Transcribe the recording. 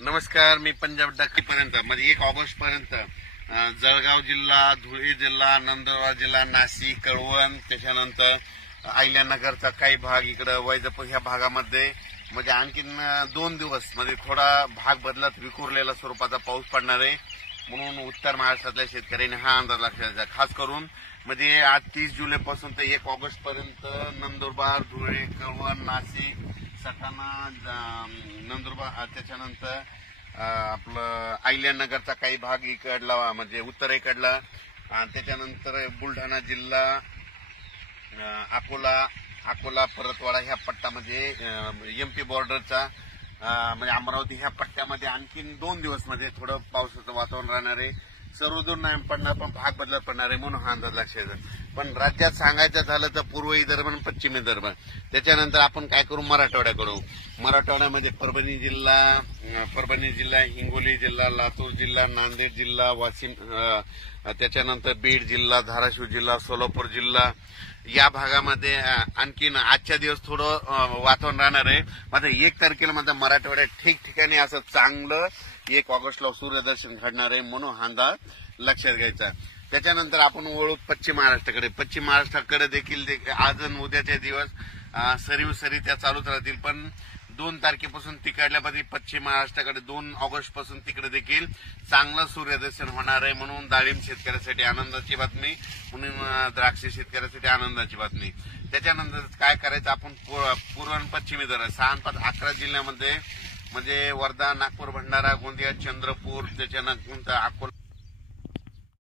नमस्कार, मी पंजाब डाकी पर्यंत म्हणजे 1 ऑगस्ट पर्यंत जळगाव जिल्हा, धुळे जिल्हा, नंदुरबार जिल्हा, नाशिक, कळवण, त्याच्यानंतर अहिल्यानगरचा काही भाग, इकडे वैजापूर ह्या भागामध्ये म्हणजे आणखीन 2 दिवस म्हणजे थोडा भाग बदलत विखुरलेला स्वरूपाचा पाऊस पडणार आहे. म्हणून उत्तर महाराष्ट्रातल्या शेतकऱ्यांनी हा अंदाज लक्षात खास करून म्हणजे आज 30 जुलैपासून ते 1 ऑगस्ट पर्यंत नंदुरबार, धुळे, कळवण, नाशिक, सटाणा, नंदुरबार, त्याच्यानंतर आपलं अहिल्यानगरचा काही भाग इकडला म्हणजे उत्तरेकडला, त्याच्यानंतर बुलढाणा जिल्हा, अकोला, परतवाडा ह्या पट्ट्यामध्ये एमपी बॉर्डरचा म्हणजे अमरावती ह्या पट्ट्यामध्ये आणखीन 2 दिवस मध्ये थोडं पावसाचं वातावरण राहणार आहे. सर्वदूर नाही पडणार पण भाग बदलत पडणार आहे म्हणून हा अंदाज लक्षात येतो. पण राज्यात सांगायचं झालं तर पूर्व विदर्भ आणि पश्चिम विदर्भ, त्याच्यानंतर आपण काय करू, मराठवाड्यामध्ये परभणी जिल्हा, हिंगोली जिल्हा, लातूर जिल्हा, नांदेड जिल्हा, वाशिम, त्याच्यानंतर बीड जिल्हा, धाराशिव जिल्हा, सोलापूर जिल्हा या भागामध्ये आणखीन आजच्या दिवस थोडं वातावरण राहणार आहे. मात्र 1 तारखेला मात्र मराठवाड्यात ठिकठिकाणी असं चांगलं 1 ऑगस्टला सूर्यदर्शन घडणार आहे म्हणून हा अंदाज लक्षात घ्यायचा. त्याच्यानंतर आपण वळू पश्चिम महाराष्ट्राकडे देखील आज आणि उद्याचे दिवस सरी त्या चालूच राहतील. पण 2 तारखेपासून तिकडल्यामध्ये पश्चिम महाराष्ट्राकडे 2 ऑगस्ट पासून तिकडे देखील चांगलं सूर्यदर्शन होणार आहे म्हणून डाळिंब शेतकऱ्यासाठी आनंदाची बातमी, म्हणून द्राक्ष शेतकऱ्यासाठी आनंदाची बातमी. त्याच्यानंतर काय करायचं, आपण पूर्व आणि पश्चिम विदर्भ 6-5-11 जिल्ह्यामध्ये म्हणजे वर्धा, नागपूर, भंडारा, गोंदिया, चंद्रपूर, त्याच्यानंतर अकोला